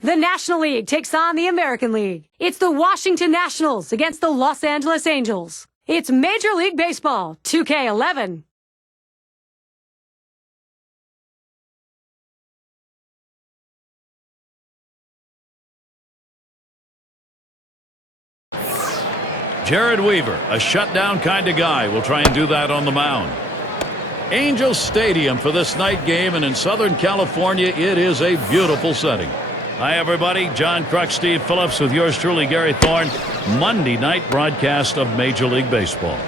The National League takes on the American League. It's the Washington Nationals against the Los Angeles Angels. It's Major League Baseball 2K11. Jered Weaver, a shutdown kind of guy, will try and do that on the mound. Angels Stadium for this night game, and in Southern California, it is a beautiful setting. Hi, everybody. John Kruk, Steve Phillips with yours truly, Gary Thorne. Monday night broadcast of Major League Baseball.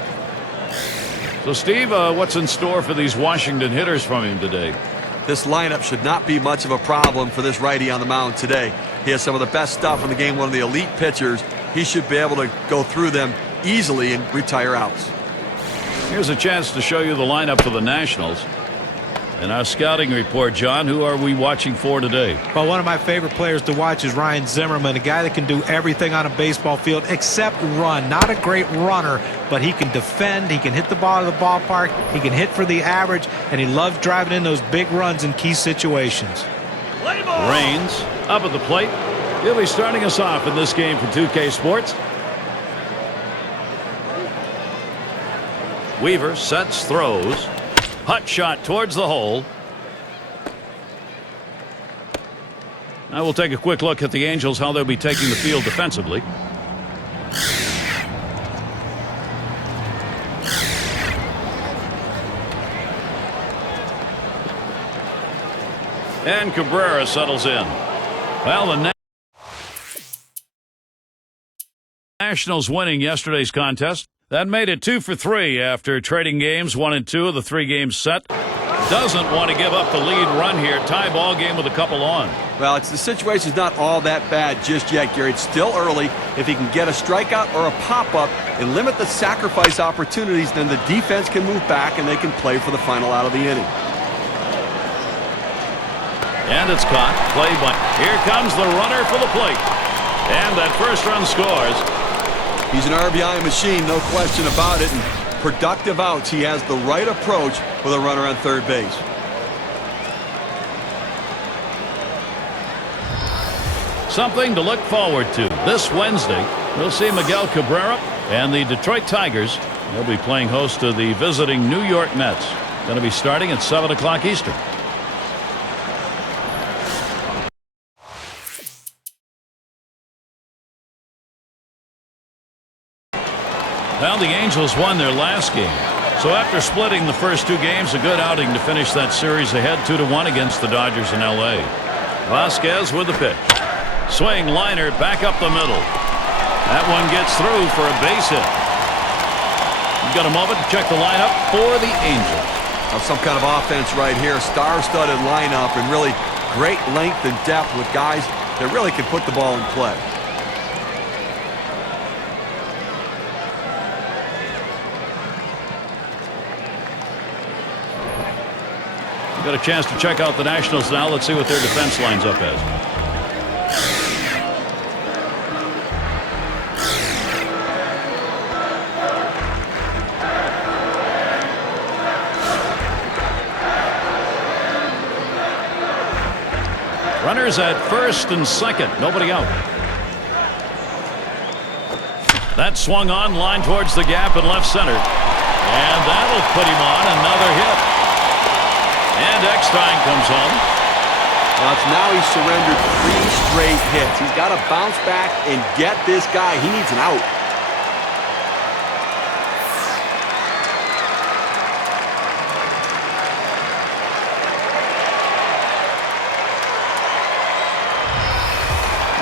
So, Steve, what's in store for these Washington hitters from him today? This lineup should not be much of a problem for this righty on the mound today. He has some of the best stuff in the game, one of the elite pitchers. He should be able to go through them easily and retire outs. Here's a chance to show you the lineup for the Nationals. In our scouting report, John, who are we watching for today? Well, one of my favorite players to watch is Ryan Zimmerman, a guy that can do everything on a baseball field except run. Not a great runner, but he can defend, he can hit the ball to the ballpark, he can hit for the average, and he loves driving in those big runs in key situations. Raines up at the plate. He'll be starting us off in this game for 2K Sports. Weaver sets, throws. Hot shot towards the hole. Now we'll take a quick look at the Angels, how they'll be taking the field defensively. And Cabrera settles in. Well, the Nationals winning yesterday's contest. That made it 2 for 3 after trading games 1 and 2 of the 3 games set. Doesn't want to give up the lead run here. Tie ball game with a couple on. Well, the situation's not all that bad just yet, Gary. It's still early. If he can get a strikeout or a pop-up and limit the sacrifice opportunities, then the defense can move back and they can play for the final out of the inning. And it's caught. Play by. Here comes the runner for the plate. And that first run scores. He's an RBI machine, no question about it. And productive outs. He has the right approach with a runner on third base. Something to look forward to. This Wednesday, we'll see Miguel Cabrera and the Detroit Tigers. They'll be playing host to the visiting New York Mets. Going to be starting at 7 o'clock Eastern. Well, the Angels won their last game. So after splitting the first 2 games, a good outing to finish that series ahead 2-1 against the Dodgers in L.A. Vazquez with the pitch. Swing liner back up the middle. That one gets through for a base hit. You've got a moment to check the lineup for the Angels. Some kind of offense right here. Star-studded lineup and really great length and depth with guys that really can put the ball in play. Got a chance to check out the Nationals now. Let's see what their defense lines up as. Runners at first and second. Nobody out. That swung on, line towards the gap in left center. And that'll put him on another hit. And Eckstein comes home. Well, now he's surrendered 3 straight hits. He's got to bounce back and get this guy. He needs an out.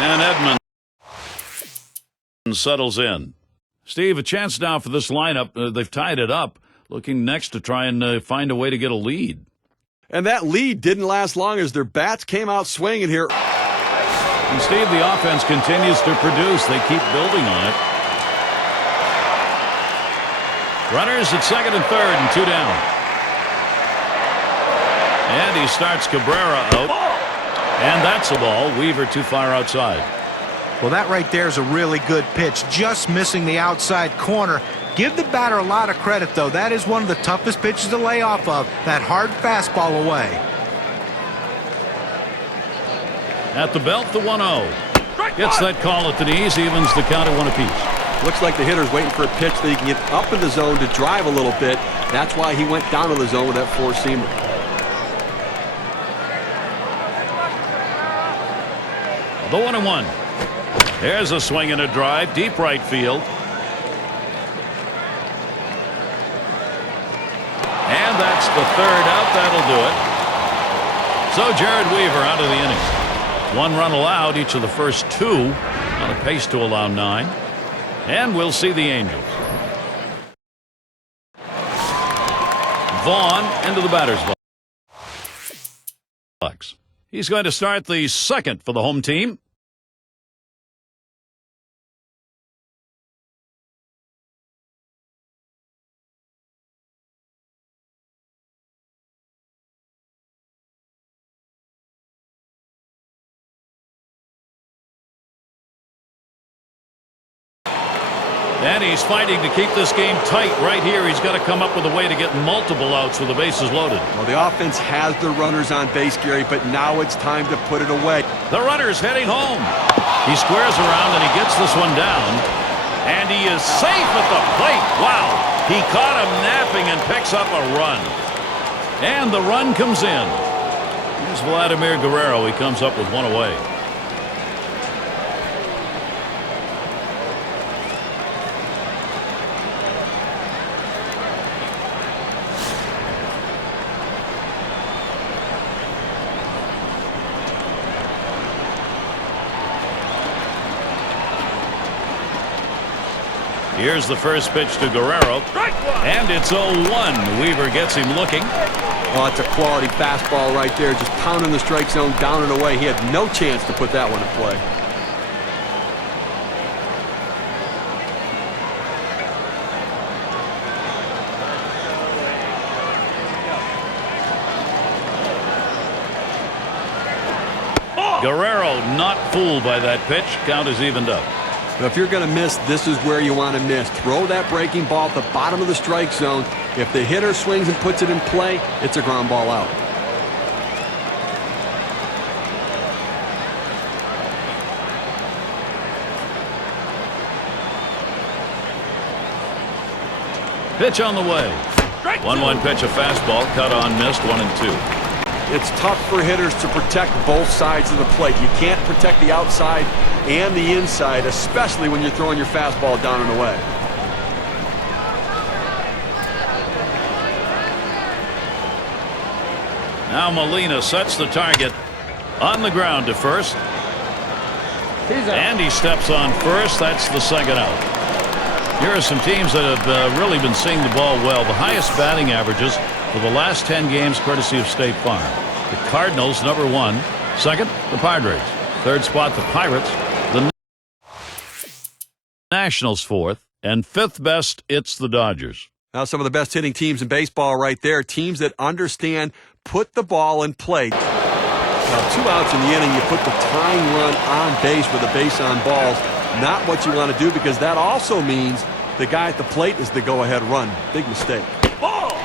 And Edmund settles in. Steve, a chance now for this lineup. They've tied it up. Looking next to try and find a way to get a lead. And that lead didn't last long as their bats came out swinging here. And Steve, the offense continues to produce. They keep building on it. Runners at second and third and 2 down. And he starts Cabrera out. And that's a ball. Weaver too far outside. Well, that right there is a really good pitch. Just missing the outside corner. Give the batter a lot of credit, though. That is one of the toughest pitches to lay off of. That hard fastball away. At the belt, the 1-0. Gets that call at the knees, evens the count at 1 apiece. Looks like the hitter's waiting for a pitch that he can get up in the zone to drive a little bit. That's why he went down to the zone with that four-seamer. The 1-1. There's a swing and a drive, deep right field. And that's the third out. That'll do it. So Jered Weaver out of the inning. 1 run allowed each of the first 2, on a pace to allow 9. And we'll see the Angels. Vaughn into the batter's box. He's going to start the second for the home team. And he's fighting to keep this game tight right here. He's got to come up with a way to get multiple outs with the bases loaded. Well, the offense has the runners on base, Gary, but now it's time to put it away. The runner's heading home. He squares around and he gets this one down. And he is safe at the plate. Wow. He caught him napping and picks up a run. And the run comes in. Here's Vladimir Guerrero. He comes up with 1 away. Here's the first pitch to Guerrero. And it's 0-1. Weaver gets him looking. Well, it's a quality fastball right there. Just pounding the strike zone down and away. He had no chance to put that one in play. Guerrero not fooled by that pitch. Count is evened up. But if you're going to miss, this is where you want to miss. Throw that breaking ball at the bottom of the strike zone. If the hitter swings and puts it in play, it's a ground ball out. Pitch on the way. 1-1 pitch, a fastball, cut on, missed, 1-2. It's tough for hitters to protect both sides of the plate. You can't protect the outside and the inside, especially when you're throwing your fastball down and away. Now Molina sets the target on the ground to first. And he steps on first. That's the second out. Here are some teams that have really been seeing the ball well. The highest batting averages for the last 10 games, courtesy of State Farm. The Cardinals, number 1. Second, the Padres. Third spot, the Pirates. The Nationals, 4th. And 5th best, it's the Dodgers. Now some of the best hitting teams in baseball right there. Teams that understand, put the ball in play. Now 2 outs in the inning, you put the tying run on base with a base on balls. Not what you want to do, because that also means the guy at the plate is the go-ahead run. Big mistake.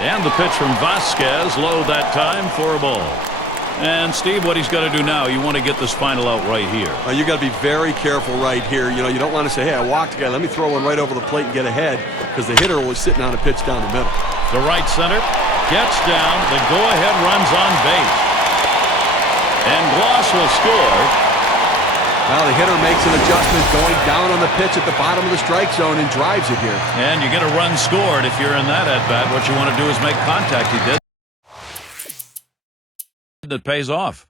And the pitch from Vazquez, low that time for a ball. And Steve, what he's got to do now, you want to get this final out right here. You got to be very careful right here. You know, you don't want to say, hey, I walked a guy, let me throw one right over the plate and get ahead, because the hitter was sitting on a pitch down the middle. The right center gets down. The go-ahead runs on base. And Gloss will score. Well, the hitter makes an adjustment going down on the pitch at the bottom of the strike zone and drives it here. And you get a run scored if you're in that at-bat. What you want to do is make contact. He did. That pays off.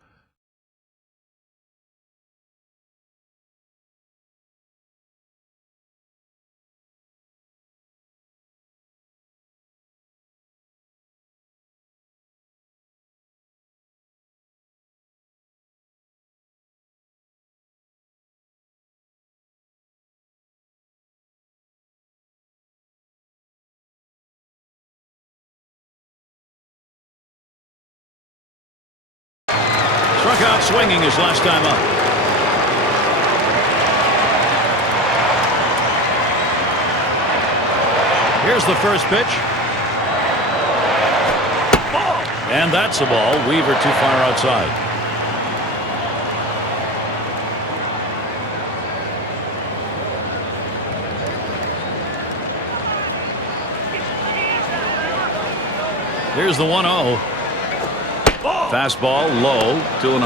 Struck out swinging his last time up. Here's the first pitch. And that's a ball. Weaver too far outside. Here's the 1-0. Fastball low, 2-0.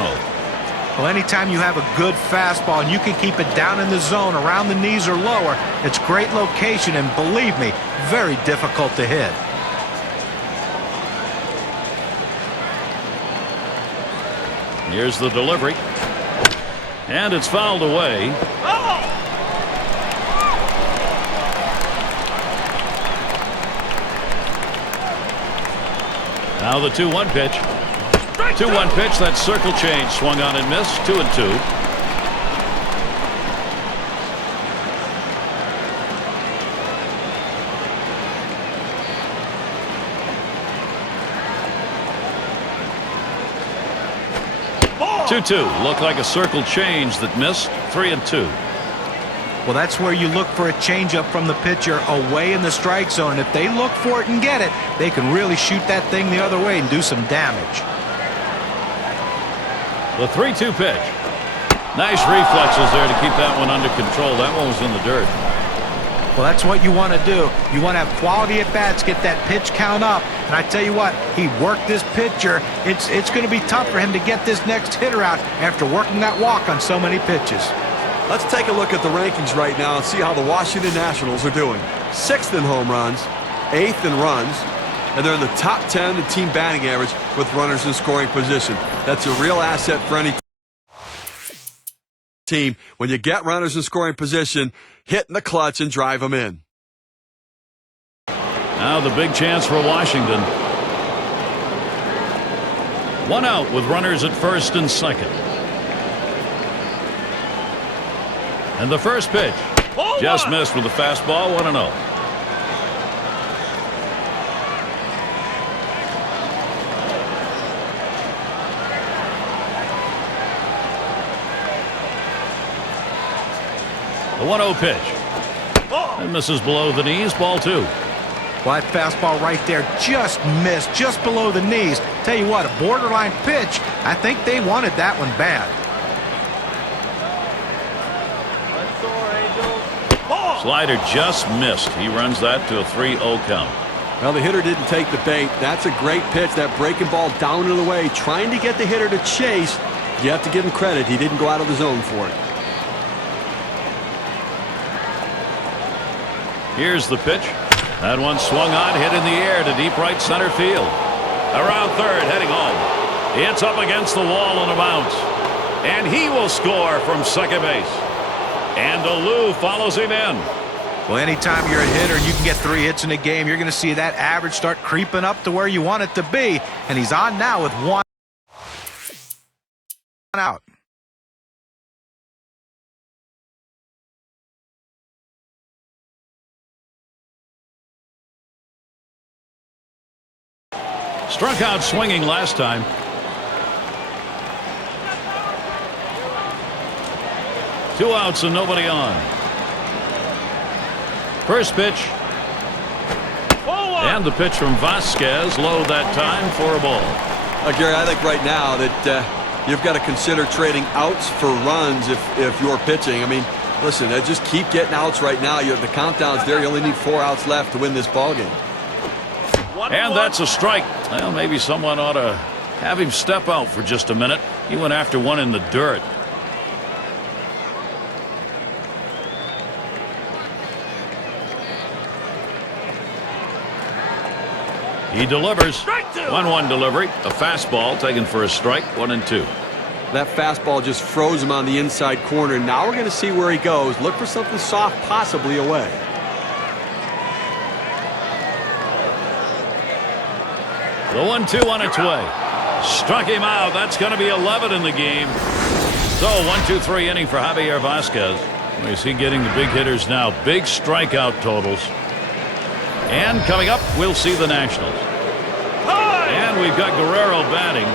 Well, anytime you have a good fastball and you can keep it down in the zone around the knees or lower, it's great location and, believe me, very difficult to hit. Here's the delivery. And it's fouled away. Now the 2-1 pitch. 2-1 pitch, that circle change. Swung on and missed. 2-2. Ball. 2-2. Looked like a circle change that missed. 3-2. Well, that's where you look for a changeup from the pitcher away in the strike zone. And if they look for it and get it, they can really shoot that thing the other way and do some damage. The 3-2 pitch. Nice reflexes there to keep that one under control. That one was in the dirt. Well, that's what you want to do. You want to have quality at bats, get that pitch count up. And I tell you what, he worked this pitcher. It's going to be tough for him to get this next hitter out after working that walk on so many pitches. Let's take a look at the rankings right now and see how the Washington Nationals are doing. 6th in home runs, 8th in runs, and they're in the top 10 in team batting average with runners in scoring position. That's a real asset for any team. When you get runners in scoring position, hit in the clutch and drive them in. Now the big chance for Washington. 1 out with runners at first and second. And the first pitch just missed with the fastball. 1-0. The 1-0 pitch. And misses below the knees. Ball 2. Well, that fastball right there just missed, just below the knees. Tell you what, a borderline pitch. I think they wanted that one bad. Slider just missed. He runs that to a 3-0 count. Well, the hitter didn't take the bait. That's a great pitch. That breaking ball down and away, trying to get the hitter to chase. You have to give him credit. He didn't go out of the zone for it. Here's the pitch. That one swung on, hit in the air to deep right center field. Around third, heading home. It's up against the wall on a bounce. And he will score from second base. And Alou follows him in. Well, anytime you're a hitter and you can get 3 hits in a game, you're going to see that average start creeping up to where you want it to be. And he's on now with 1 out. Struck out swinging last time. Two outs and nobody on. First pitch. And the pitch from Vazquez, low that time for a ball. Gary, I think right now that you've got to consider trading outs for runs if you're pitching. I mean, listen, just keep getting outs right now. The countdown's there. You only need 4 outs left to win this ballgame. And that's a strike. Well, maybe someone ought to have him step out for just a minute. He went after one in the dirt. He delivers. 1-1 delivery. A fastball taken for a strike. 1-2. That fastball just froze him on the inside corner. Now we're going to see where he goes. Look for something soft, possibly away. The 1-2 on its way. Struck him out. That's going to be 11 in the game. So 1-2-3 inning for Javier Vazquez. We see getting the big hitters now. Big strikeout totals. And coming up, we'll see the Nationals. And we've got Guerrero batting.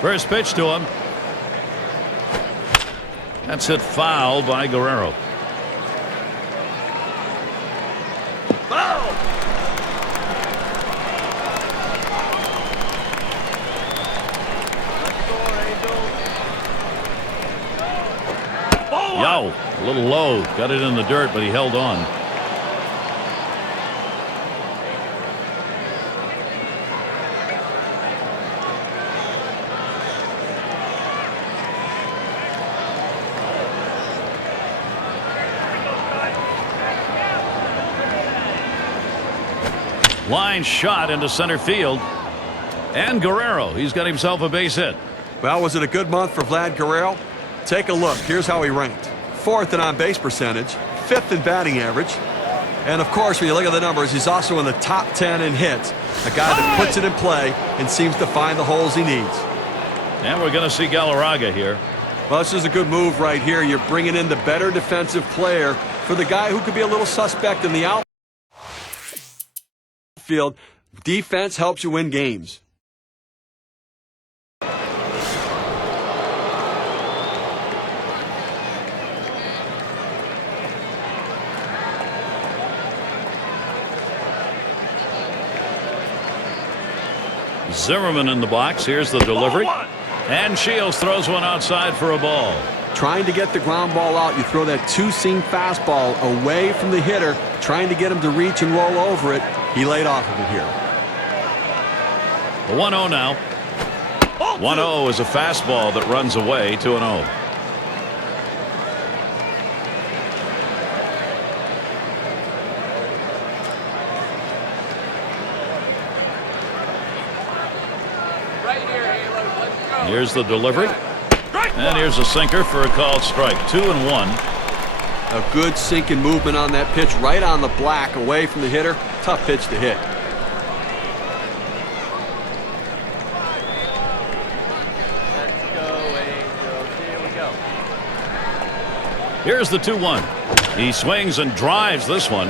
First pitch to him. That's hit foul by Guerrero. Yo, a little low. Got it in the dirt, but he held on. Line shot into center field. And Guerrero, he's got himself a base hit. Well, was it a good month for Vlad Guerrero? Take a look. Here's how he ranked. 4th in on-base percentage, 5th in batting average. And, of course, when you look at the numbers, he's also in the top 10 in hits. A guy that puts it in play and seems to find the holes he needs. And we're going to see Galarraga here. Well, this is a good move right here. You're bringing in the better defensive player for the guy who could be a little suspect in the outfield. Defense helps you win games. Zimmerman in the box. Here's the delivery. And Shields throws one outside for a ball. Trying to get the ground ball out, you throw that two-seam fastball away from the hitter, trying to get him to reach and roll over it. He laid off of it here. The 1-0 now. 1-0 is a fastball that runs away. 2-0. Here's the delivery. And here's a sinker for a called strike. 2-1. A good sinking movement on that pitch, right on the black, away from the hitter. Tough pitch to hit. Let's go, Angels. Here we go. Here's the 2-1. He swings and drives this one.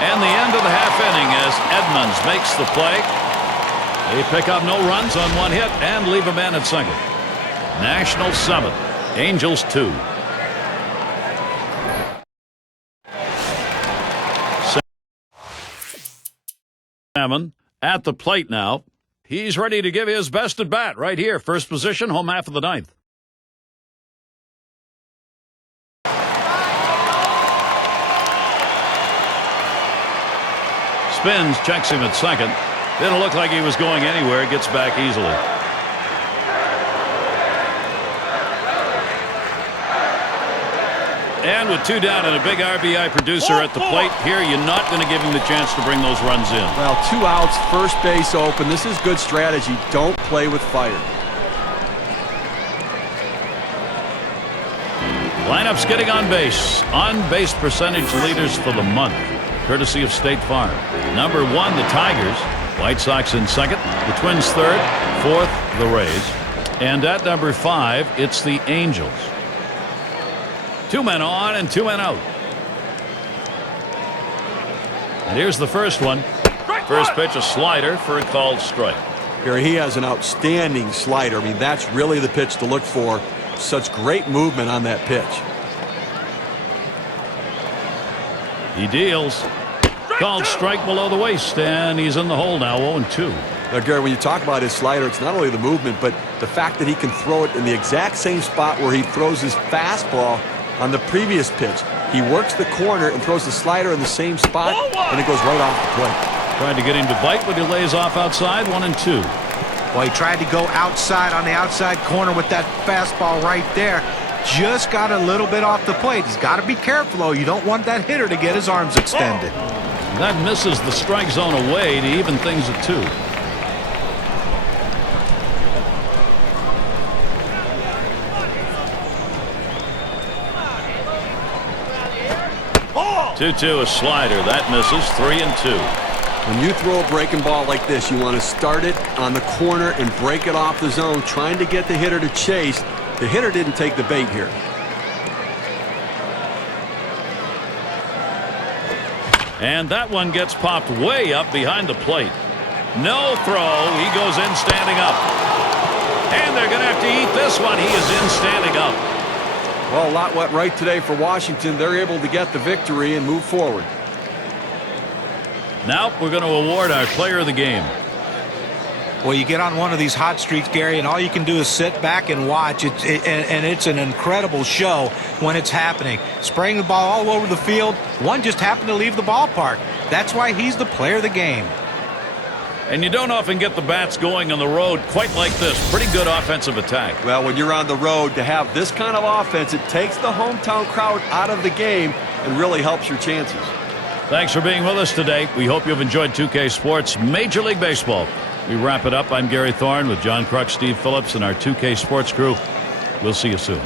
And the end of the half inning as Edmonds makes the play. They pick up no runs on one hit and leave a man at second. Nationals 7, Angels 2. Salmon at the plate now. He's ready to give his best at bat right here. First position, home half of the 9th. Spins, checks him at second. Didn't look like he was going anywhere. Gets back easily. And with 2 down and a big RBI producer at the plate, here you're not going to give him the chance to bring those runs in. Well, 2 outs, first base open. This is good strategy. Don't play with fire. Lineups getting on base. On-base percentage leaders for the month, courtesy of State Farm. Number 1, the Tigers. White Sox in second, the Twins third, fourth, the Rays. And at number 5, it's the Angels. 2 men on and 2 men out. And here's the first one. First pitch, a slider for a called strike. Here he has an outstanding slider. I mean, that's really the pitch to look for. Such great movement on that pitch. He deals. Called strike below the waist, and he's in the hole now, 0-2. Now, Gary, when you talk about his slider, it's not only the movement, but the fact that he can throw it in the exact same spot where he throws his fastball on the previous pitch. He works the corner and throws the slider in the same spot, and it goes right off the plate. Tried to get him to bite, but he lays off outside, 1-2. Well, he tried to go outside on the outside corner with that fastball right there. Just got a little bit off the plate. He's got to be careful, though. You don't want that hitter to get his arms extended. That misses the strike zone away to even things at 2. Oh! 2-2, a slider. That misses. 3-2. When you throw a breaking ball like this, you want to start it on the corner and break it off the zone, trying to get the hitter to chase. The hitter didn't take the bait here. And that one gets popped way up behind the plate. No throw. He goes in standing up. And they're going to have to eat this one. He is in standing up. Well, a lot went right today for Washington. They're able to get the victory and move forward. Now we're going to award our player of the game. Well, you get on one of these hot streaks, Gary, and all you can do is sit back and watch. And it's an incredible show when it's happening. Spraying the ball all over the field. One just happened to leave the ballpark. That's why he's the player of the game. And you don't often get the bats going on the road quite like this. Pretty good offensive attack. Well, when you're on the road, to have this kind of offense, it takes the hometown crowd out of the game and really helps your chances. Thanks for being with us today. We hope you've enjoyed 2K Sports Major League Baseball. We wrap it up. I'm Gary Thorne with John Kruk, Steve Phillips, and our 2K Sports crew. We'll see you soon.